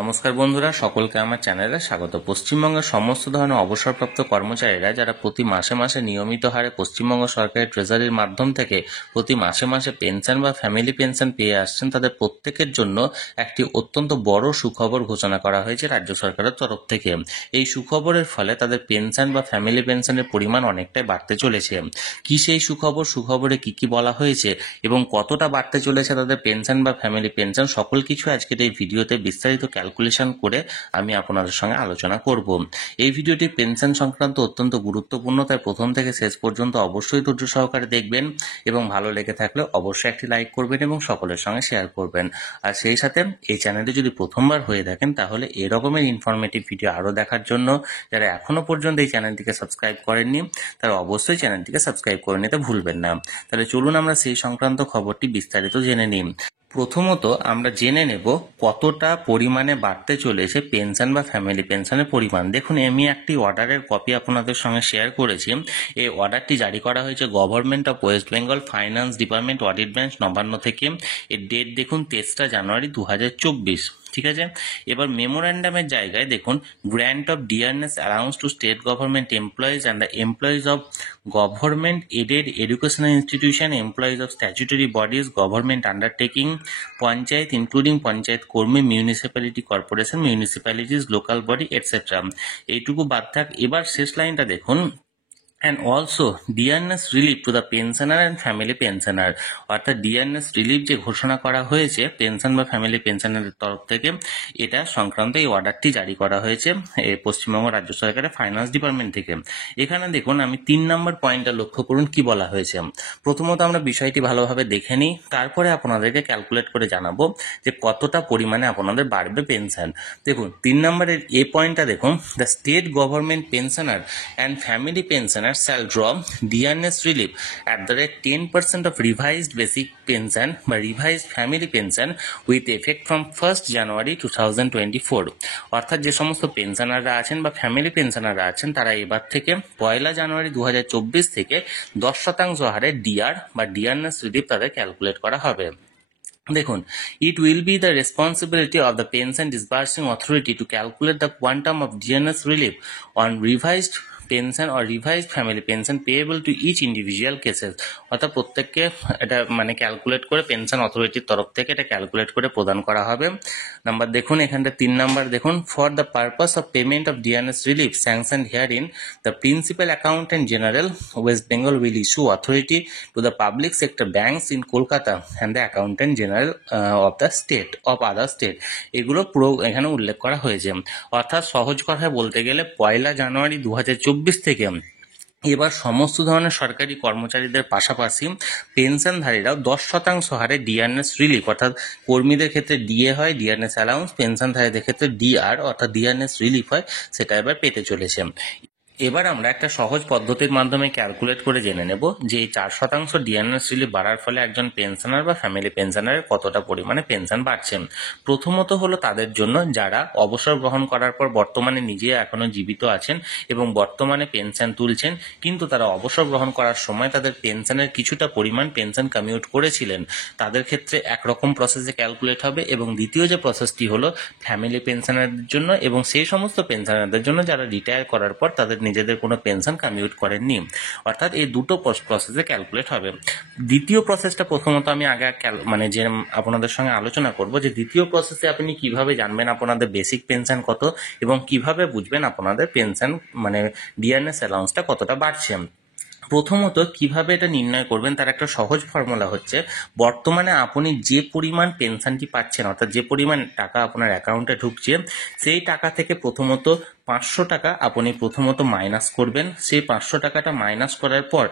নমস্কার বন্ধুরা, সকলকে আমার চ্যানেলে স্বাগত। পশ্চিমবঙ্গের সমস্ত ধরনের অবসরপ্রাপ্ত কর্মচারীরা যারা প্রতি মাসে মাসে নিয়মিত হারে পশ্চিমবঙ্গ সরকারের ট্রেজারির মাধ্যম থেকে প্রতি মাসে মাসে পেনশন বা ফ্যামিলি পেনশন পেয়ে আসছেন, তাদের প্রত্যেকের জন্য একটি অত্যন্ত বড় সুখবর ঘোষণা করা হয়েছে রাজ্য সরকারের তরফ থেকে। এই সুখবরের ফলে তাদের পেনশন বা ফ্যামিলি পেনশনের পরিমাণ অনেকটাই বাড়তে চলেছে। কি সেই সুখবর, সুখবরে কি কি বলা হয়েছে এবং কতটা বাড়তে চলেছে তাদের পেনশন বা ফ্যামিলি পেনশন, সকল কিছু আজকের এই ভিডিওতে বিস্তারিত ক্যালকুলেশন করে আমি আপনাদের সঙ্গে আলোচনা করব। এই ভিডিওটি পেনশন সংক্রান্ত অত্যন্ত গুরুত্বপূর্ণ, তাই প্রথম থেকে শেষ পর্যন্ত অবশ্যই ধৈর্য সহকারে দেখবেন এবং ভালো লেগে থাকলে অবশ্যই একটি লাইক করবেন এবং সকলের সঙ্গে শেয়ার করবেন। আর সেই সাথে এই চ্যানেলটি যদি প্রথমবার হয়ে থাকেন তাহলে এরকমের ইনফরমেটিভ ভিডিও আরও দেখার জন্য যারা এখনো পর্যন্ত এই চ্যানেলটিকে সাবস্ক্রাইব করেননি তারা অবশ্যই চ্যানেলটিকে সাবস্ক্রাইব করে নিতে ভুলবেন না। তাহলে চলুন আমরা সেই সংক্রান্ত খবরটি বিস্তারিত জেনে নিই। প্রথমত আমরা জেনে নেব কতটা পরিমাণে বাড়তে চলেছে পেনশন বা ফ্যামিলি পেনশনের পরিমাণ। দেখুন, আমি একটি অর্ডারের কপি আপনাদের সঙ্গে শেয়ার করেছি। এই অর্ডারটি জারি করা হয়েছে government of West Bengal finance department audit branch Nabanna থেকে। এর ডেট দেখুন 23 জানুয়ারি 2024। ঠিক আছে, এবার মেমোরেন্ডামের জায়গায় দেখুন grant of dearness allowance to state government employees and the employees of government aided educational institution, employees of statutory bodies, government undertaking, panchayat including panchayat কর্মী, municipality corporation, municipalities, local body etcetera. এইটুকু বাদ থাক। এবার শেষ লাইনটা দেখুন, and also dearness relief to the pensioner and family pensioner, অর্থাৎ dearness relief যে ঘোষণা করা হয়েছে পেনশন বা ফ্যামিলি পেনশনারের তরফ থেকে, এটা সংক্রান্ত এই অর্ডারটি জারি করা হয়েছে পশ্চিমবঙ্গ রাজ্য সরকারের ফাইন্যান্স ডিপার্টমেন্ট থেকে। এখানে দেখুন, আমি 3 নম্বর পয়েন্টটা লক্ষ্য করুন কি বলা হয়েছে। প্রথমত আমরা বিষয়টি ভালোভাবে দেখে নিই, তারপরে আপনাদেরকে ক্যালকুলেট করে জানাবো যে কতটা পরিমাণে আপনাদের বাড়বে পেনশন। দেখুন 3 নম্বরের এ পয়েন্টটা দেখুন, the state government pensioner and family pensioner shall draw dearness relief at the rate 10% of revised basic pension বা revised family pension with effect from 1st January 2024। অর্থাৎ যে সমস্ত পেনশনাররা আছেন বা ফ্যামিলি পেনশনাররা আছেন তারা এবার থেকে 1 জানুয়ারি 2024 থেকে 10% হারে ডিআর বা ডিয়ারনেস রিলিফ তাদের ক্যালকুলেট করা হবে। দেখুন, it will be the responsibility of the pension disbursing authority to calculate the quantum of dearness relief on revised pension or revised family pension payable to each individual cases। অর্থাৎ প্রত্যেককে এটা মানে calculate করে pension অথরিটির তরফ থেকে এটা calculate করে প্রদান করা হবে। নাম্বার দেখুন, এখানটা 3 নাম্বার দেখুন, for the purpose of payment of dearness relief sanction herein the principal accountant general West Bengal will issue authority to the public sector banks in Kolkata and the accountant general of the state of other state. এগুলো পুরো এখানে উল্লেখ করা হয়েছে। অর্থাৎ সহজ কথায় বলতে গেলে 1 জানুয়ারি 2024 থেকে এবার সমস্ত ধরনের সরকারি কর্মচারীদের পাশাপাশি পেনশনধারীরাও 10% হারে ডিয়ারনেস রিলিফ, অর্থাৎ কর্মীদের ক্ষেত্রে ডিএ হয় ডিয়ারনেস অ্যালাউন্স, পেনশনধারীদের ক্ষেত্রে ডিআর অর্থাৎ ডিয়ারনেস রিলিফ হয়, সেটা এবার পেতে চলেছে। এবার আমরা একটা সহজ পদ্ধতির মাধ্যমে ক্যালকুলেট করে জেনে নেব যে এই 4% ডিয়ারনেস রিলিফ বাড়ার ফলে একজন পেনশনার বা ফ্যামিলি পেনশনারের কতটা পরিমাণে পেনশন বাড়ছে। প্রথমত হলো তাদের জন্য যারা অবসর গ্রহণ করার পর বর্তমানে নিজে এখনো জীবিত আছেন এবং বর্তমানে পেনশন তুলছেন, কিন্তু তারা অবসর গ্রহণ করার সময় তাদের পেনশনের কিছুটা পরিমাণ পেনশন কমিউট করেছিলেন, তাদের ক্ষেত্রে একরকম প্রসেসে ক্যালকুলেট হবে। এবং দ্বিতীয় যে প্রসেসটি হলো ফ্যামিলি পেনশনারদের জন্য এবং সেই সমস্ত পেনশনারদের জন্য যারা রিটায়ার করার পর তাদের নিজেদের কোনো পেনশন কমিউট করেননি, অর্থাৎ এই দুটো প্রসেসে ক্যালকুলেট হবে। দ্বিতীয় প্রসেসটা প্রথমত আমি আগে মানে যে আপনাদের সঙ্গে আলোচনা করব যে দ্বিতীয় প্রসেসে আপনি কিভাবে জানবেন আপনাদের বেসিক পেনশন কত এবং কিভাবে বুঝবেন আপনাদের পেনশন মানে ডিয়ারনেস অ্যালাউন্সটা কতটা বাড়ছে। প্রথমত কিভাবে এটা নির্ণয় করবেন তার একটা সহজ ফর্মুলা হচ্ছে, বর্তমানে আপনি যে পরিমাণ পেনশনটি পাচ্ছেন অর্থাৎ যে পরিমাণ টাকা আপনার অ্যাকাউন্টে ঢুকছে সেই টাকা থেকে প্রথমত 500 টাকা আপনি প্রথমত মাইনাস করবেন। সেই 500 টাকাটা মাইনাস করার পর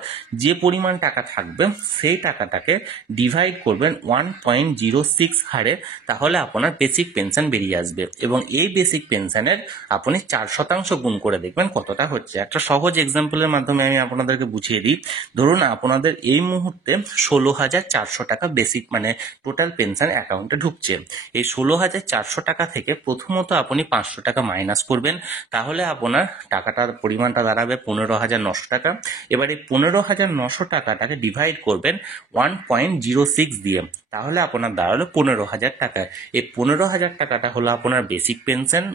যে পরিমাণ টাকা থাকবে সেই টাকাটাকে ডিভাইড করবেন 1.06 হারে, তাহলে আপনার বেসিক পেনশন বেরিয়ে আসবে এবং এই বেসিক পেনশনের আপনি 4% গুণ করে দেখবেন কতটা হচ্ছে। একটা সহজ এক্সাম্পলের মাধ্যমে আমি আপনাদেরকে বুঝিয়ে দিই। ধরুন আপনাদের এই মুহূর্তে 16,400 টাকা বেসিক মানে টোটাল পেনশন অ্যাকাউন্টে ঢুকছে। এই 16,400 টাকা থেকে প্রথমত আপনি 500 টাকা মাইনাস করবেন, তাহলে আপনার টাকাটার পরিমাণটা দাঁড়াবে 15,900 টাকা। এবার এই 15,900 টাকাটাকে ডিভাইড করবেন 1.06 দিয়ে, তাহলে আপনার দাঁড়ালো 15,000 টাকা। এই 15,000 টাকাটা হলো আপনার বেসিক পেনশন।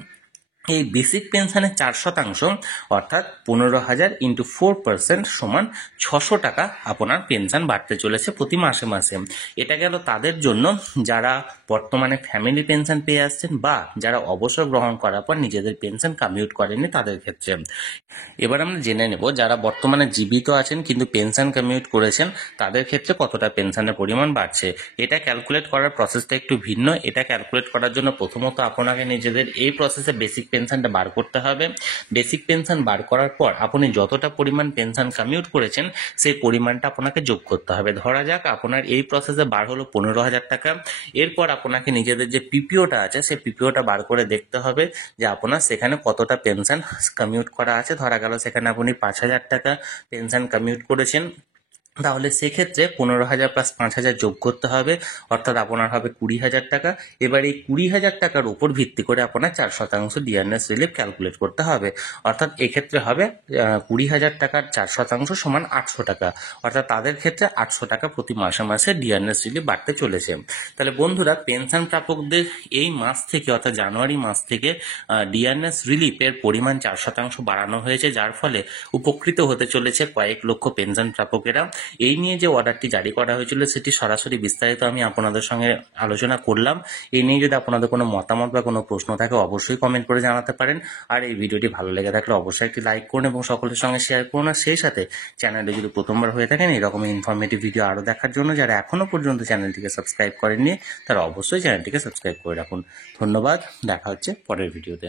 এই বেসিক পেনশনের 4% অর্থাৎ 15,000 ইন্টু 4% সমান 600 টাকা আপনার পেনশন বাড়তে চলেছে প্রতি মাসে মাসে। এটা গেল তাদের জন্য যারা বর্তমানে ফ্যামিলি পেনশন পেয়ে আসছেন বা যারা অবসর গ্রহণ করার পর নিজেদের পেনশন কমিউট করেনি তাদের ক্ষেত্রে। এবার আমরা জেনে নেব যারা বর্তমানে জীবিত আছেন কিন্তু পেনশন কমিউট করেছেন তাদের ক্ষেত্রে কতটা পেনশনের পরিমাণ বাড়ছে। এটা ক্যালকুলেট করার প্রসেসটা একটু ভিন্ন। এটা ক্যালকুলেট করার জন্য প্রথমত আপনাকে নিজেদের এই প্রসেসে বেসিক পেনশনটা বার করতে হবে। বেসিক পেনশন বার করার পর আপনি যতটা পরিমাণ পেনশন কমিউট করেছেন সেই পরিমাণটা আপনাকে যোগ করতে হবে। ধরা যাক আপনার এই প্রসেসে বার হলো 15,000 টাকা। এরপর আপনাকে নিজেদের যে পিপিওটা আছে সেই পিপিওটা বার করে দেখতে হবে যে আপনার সেখানে কতটা পেনশন কমিউট করা আছে। ধরা গেল সেখানে আপনি 5,000 টাকা পেনশন কমিউট করেছেন, তাহলে সেক্ষেত্রে 15,000 প্লাস 5,000 যোগ করতে হবে, অর্থাৎ আপনার হবে 20,000 টাকা। এবার এই 20,000 টাকার উপর ভিত্তি করে আপনার 4% ডিআরএস রিলিফ ক্যালকুলেট করতে হবে। অর্থাৎ এক্ষেত্রে হবে 20,000 টাকার 4% সমান 800 টাকা। অর্থাৎ তাদের ক্ষেত্রে 800 টাকা প্রতি মাসে মাসে ডিআরএস রিলিফ বাড়তে চলেছে। তাহলে বন্ধুরা, পেনশন প্রাপকদের এই মাস থেকে অর্থাৎ জানুয়ারি মাস থেকে ডিআরএস রিলিফের পরিমাণ 4% বাড়ানো হয়েছে, যার ফলে উপকৃত হতে চলেছে কয়েক লক্ষ পেনশন প্রাপকেরা। এই নিয়ে যে অর্ডারটি জারি করা হয়েছিল সেটি সরাসরি বিস্তারিত আমি আপনাদের সঙ্গে আলোচনা করলাম। এই নিয়ে যদি আপনাদের কোনো মতামত বা কোনো প্রশ্ন থাকে অবশ্যই কমেন্ট করে জানাতে পারেন। আর এই ভিডিওটি ভালো লেগে থাকলে অবশ্যই একটি লাইক করুন এবং সকলের সঙ্গে শেয়ার করুন। আর সেই সাথে চ্যানেলে যদি প্রথমবার হয়ে থাকেন এরকম ইনফরমেটিভ ভিডিও আরও দেখার জন্য যারা এখনও পর্যন্ত চ্যানেলটিকে সাবস্ক্রাইব করেননি তারা অবশ্যই চ্যানেলটিকে সাবস্ক্রাইব করে রাখুন। ধন্যবাদ, দেখা হচ্ছে পরের ভিডিওতে।